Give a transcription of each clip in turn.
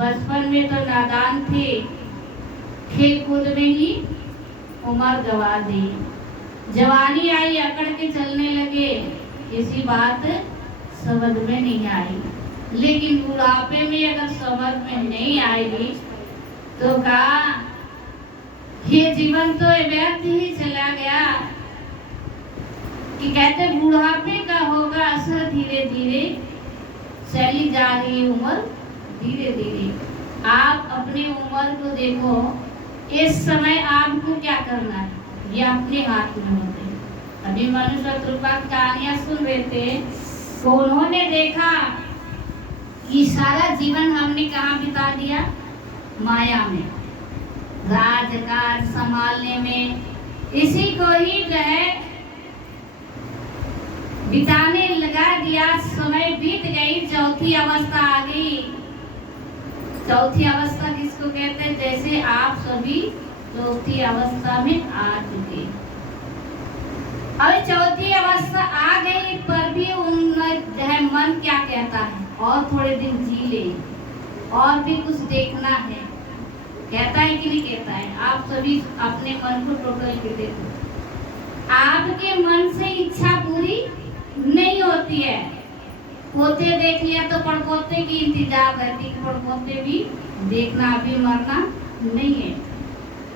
बचपन में तो नादान थे, खेल कूद में ही उम्र गवा दी। जवानी आई, अकड़ के चलने लगे, किसी बात समझ में नहीं आई। लेकिन बुढ़ापे में अगर समझ में नहीं आएगी तो कहा ये जीवन तो व्यर्थ ही चला गया। कि कहते बुढ़ापे का होगा असर धीरे धीरे, चली जा रही उम्र धीरे धीरे। आप अपनी उम्र को देखो, इस समय आपको क्या करना है ये अपने हाथ में होते हैं। अभी मनुष्य कृपा की कहानियां सुन रहे थे तो उन्होंने देखा कि सारा जीवन हमने कहाँ बिता दिया, माया में, राजकाज संभालने में, इसी को ही जो है बिताने लगा दिया। समय बीत गई, चौथी अवस्था आ गई। चौथी अवस्था किसको कहते हैं? जैसे आप सभी चौथी अवस्था में आ चुके। अब चौथी अवस्था आ गई पर भी उनमें मन क्या कहता है, और थोड़े दिन जी ले, और भी कुछ देखना है। कहता है कि नहीं कहता है? आप सभी अपने मन को टोटल के देखो, आपके मन से इच्छा पूरी नहीं होती है। पोते देख लिया तो पड़पोते की इंतजार रहती है, पड़पोते भी देखना, अभी मरना नहीं है।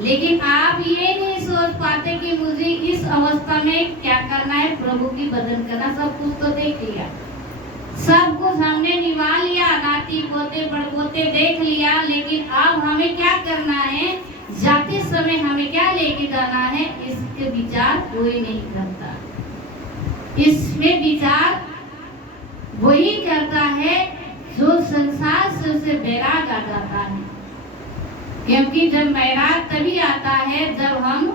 लेकिन आप ये नहीं सोच पाते कि मुझे इस अवस्था में क्या करना है, प्रभु की भजन करना। सब कुछ तो देख लिया, सब कुछ हमने निभा लिया, नाती पोते पड़पोते देख लिया, लेकिन अब हमें क्या करना है, जाते समय हमें क्या लेके जाना है, इसके विचार कोई नहीं करता। इसमें विचार वही करता है जो संसार से उसे वैराग आ जाता है। क्योंकि जब वैराग तभी आता है जब हम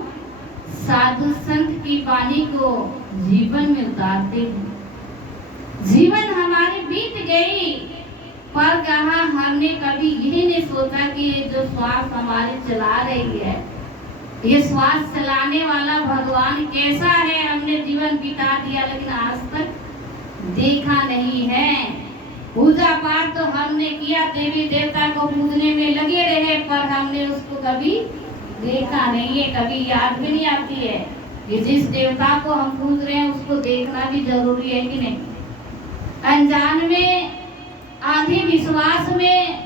साधु संत की वाणी को जीवन में उतारते हैं। जीवन हमारी बीत गई, पर कहा हमने कभी यही नहीं सोचा कि ये जो श्वास हमारे चला रही है, ये श्वास चलाने वाला भगवान कैसा है। हमने जीवन बिता दिया लेकिन आज तक देखा नहीं है। पूजा पाठ तो हमने किया, देवी देवता को पूजने में लगे रहे, पर हमने उसको कभी देखा नहीं है, कभी याद भी नहीं आती है कि जिस देवता को हम पूज रहे हैं उसको देखना भी जरूरी है कि नहीं। अनजान में, आधे विश्वास में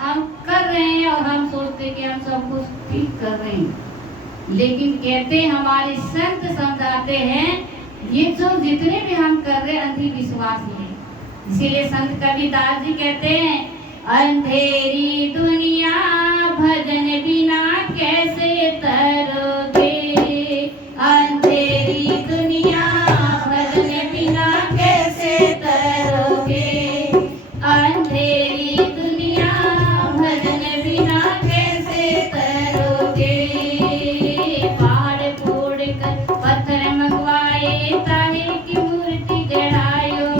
हम कर रहे हैं और हम सोचते कि हम सब कुछ ठीक कर रहे हैं। लेकिन कहते हमारे संत समझाते हैं ये जो जितने भी हम कर रहे हैं अंधविश्वास है। इसीलिए संत कबीरदास जी कहते हैं अंधेरी दुनिया भजन बिना कैसे तरोगे, अंधेरी दुनिया भजन बिना कैसे तरोगे, अंधेरी दुनिया भजन बिना कैसे तरोगे। पहाड़ फोड़ कर पत्थर मंगवाए ताहे की मूर्ति गढ़ायो,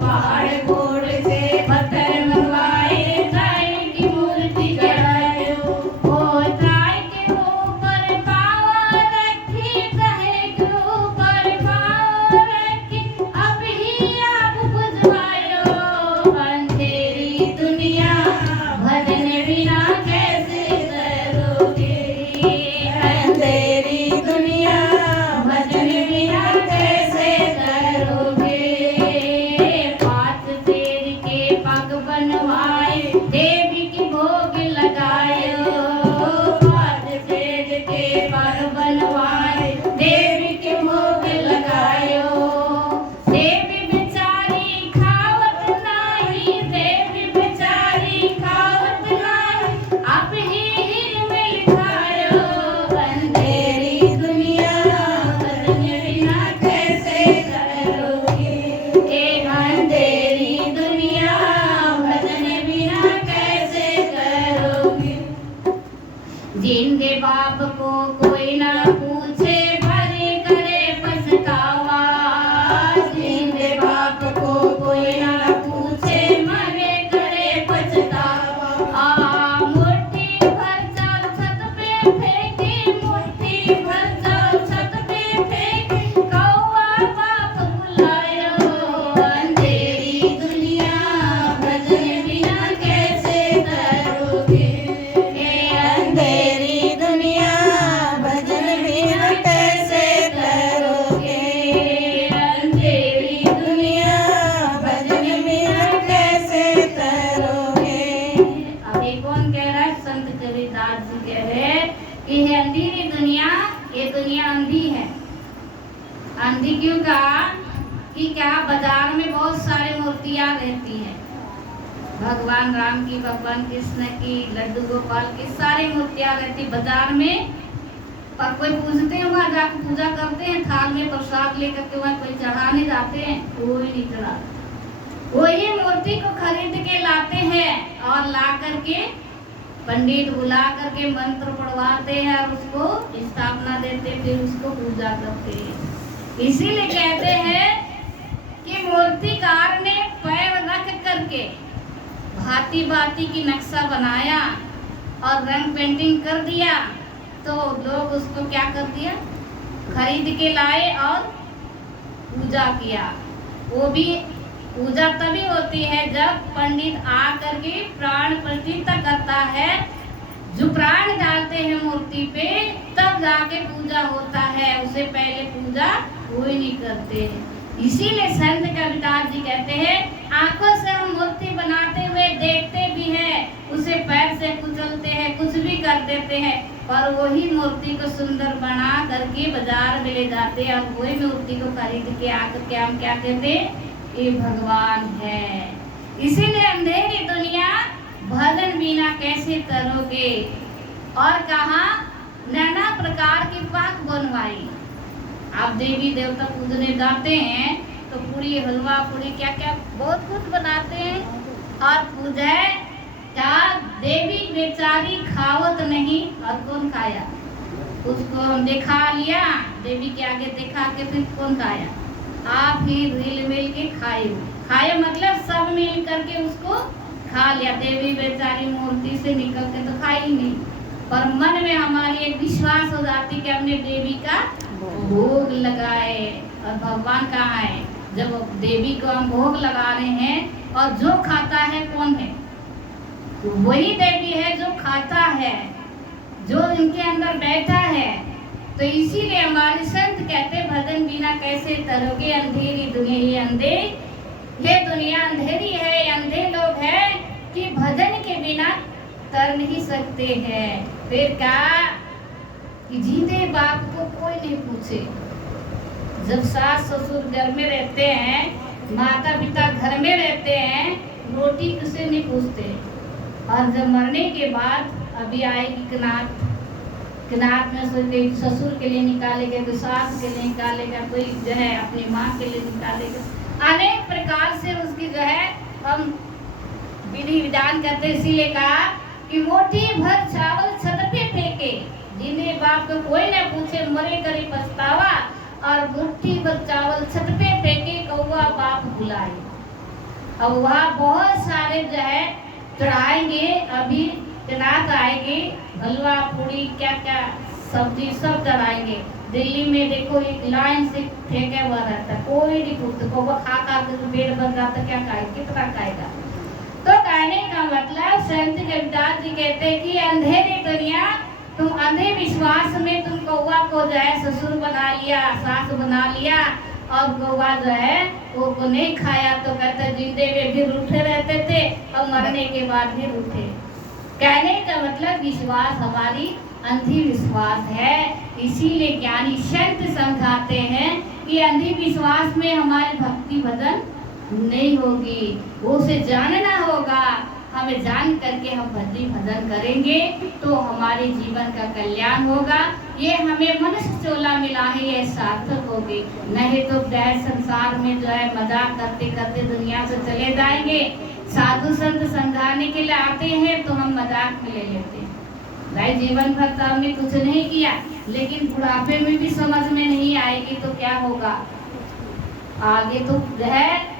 पहाड़ फोड़ से पत्थर मंगवाए ताहे की मूर्ति गढ़ायो। ओ ताहे के ऊपर अंधी क्यों कहा कि क्या बाजार में बहुत सारी मूर्तियां रहती हैं, भगवान राम की, भगवान कृष्ण की, लड्डू गोपाल की, सारी मूर्तियां रहती बाजार में। पर कोई पूछते हैं वहाँ जाकर पूजा करते हैं, थाल में प्रसाद लेकर के वहाँ कोई चढ़ाने जाते हैं, कोई नहीं चढ़ाता। वही मूर्ति को खरीद के लाते हैं और ला करके पंडित बुला करके मंत्र पढ़वाते हैं और उसको स्थापना देते, फिर उसको पूजा करते हैं। इसीलिए कहते हैं कि मूर्तिकार ने पैर रख करके भांति भांति की नक्शा बनाया और रंग पेंटिंग कर दिया, तो लोग उसको क्या कर दिया, खरीद के लाए और पूजा किया। वो भी पूजा तभी होती है जब पंडित आ करके प्राण प्रतिष्ठा करता है, जो प्राण डालते हैं मूर्ति पे, तब जाके पूजा होता है, उससे पहले पूजा कोई नहीं करते हैं। इसीलिए संत कबीरदास जी कहते हैं, आंखों से हम मूर्ति बनाते हुए देखते भी हैं, उसे पैर से कुचलते हैं, कुछ भी कर देते हैं, पर वही मूर्ति को सुंदर बना करके बाजार में ले जाते हैं और वही मूर्ति को खरीद के आकर के हम क्या कहते हैं, ये भगवान है। इसीलिए अंधेरी दुनिया भजन बिना कैसे तरोगे, और कहा नाना प्रकार की पाक बनवाई। आप देवी देवता पूजने जाते हैं तो पूरी हलवा पूरी क्या क्या बहुत कुछ बनाते हैं और पूजा क्या देवी बेचारी खावत नहीं, और कौन खाया, उसको हम दिखा लिया, देवी के आगे दिखा के फिर कौन खाया, आप ही हिल मिल के खाए मतलब सब मिल करके उसको खा लिया। देवी बेचारी मूर्ति से निकल के तो खाई नहीं, पर मन में हमारी एक विश्वास हो जाती कि हमने देवी का भोग लगाए। और भगवान कहाँ है, जब देवी को हम भोग लगा रहे हैं और जो खाता है कौन है, तो वही देवी है जो खाता है, जो इनके अंदर बैठा है। तो इसीलिए हमारे संत कहते भजन बिना कैसे तरोगे, अंधेरी दुनिया ये अंधे, ये दुनिया अंधेरी है, ये अंधे लोग हैं कि भजन के बिना तर नहीं सकते हैं। फिर कहा कि जीते बाप को कोई नहीं पूछे, जब सास ससुर घर में रहते हैं, माता पिता घर में रहते हैं, रोटी किसे नहीं पूछते, और जब मरने के बाद अभी आएगी किनात में से ससुर के लिए निकालेगा, कोई सास के लिए निकालेगा, कोई जो है अपनी माँ के लिए निकालेगा, अनेक प्रकार से उसकी जो है हम विधि विधान करते। इसीलिए कहा कि मुट्ठी भर चावल छत पे फेंके, जिन्हें बाप को कोई न पूछे, मरे करे पछतावा, और मुट्ठी भर चावल छत पे फेंके, कौवा बाप बुलाए। अब वहाँ बहुत सारे जो है चढ़ाएंगे, अभी किनात आएंगे, हलवा पूरी क्या क्या सब्जी सब चढ़ाएंगे। दिल्ली में देखो एक लाइन से फेंका हुआ रहता, कोई नहीं पूछता, कौवा खा खा कर पेट भर जाता, क्या खाएगा, कितना खाएगा। तो कहने का मतलब संत कबीरदास जी कहते हैं कि अंधेरी दुनिया, तुम अंधे विश्वास में तुम कौवा को जो है ससुर बना लिया, सास बना लिया, और कौवा जो है वो को नहीं खाया, तो कहते जिंदे में भी रूठे रहते थे और मरने के बाद भी रूठे। कहने का मतलब विश्वास हमारी अंधी विश्वास है। इसीलिए ज्ञानी संत समझाते हैं कि अंधी विश्वास में हमारी भक्ति भजन नहीं होगी, उसे जानना होगा। हमें जान करके हम भक्ति भजन करेंगे तो हमारे जीवन का कल्याण होगा। ये हमें मनुष्य चोला मिला है, ये सार्थक होगी, नहीं तो संसार में जो है मजाक करते करते दुनिया से चले जाएंगे। साधु संत समझाने के लिए आते हैं तो हम मजाक में ले लेते हैं, भाई जीवन भर तो हमने कुछ नहीं किया, लेकिन बुढ़ापे में भी समझ में नहीं आएगी तो क्या होगा, आगे तो जो है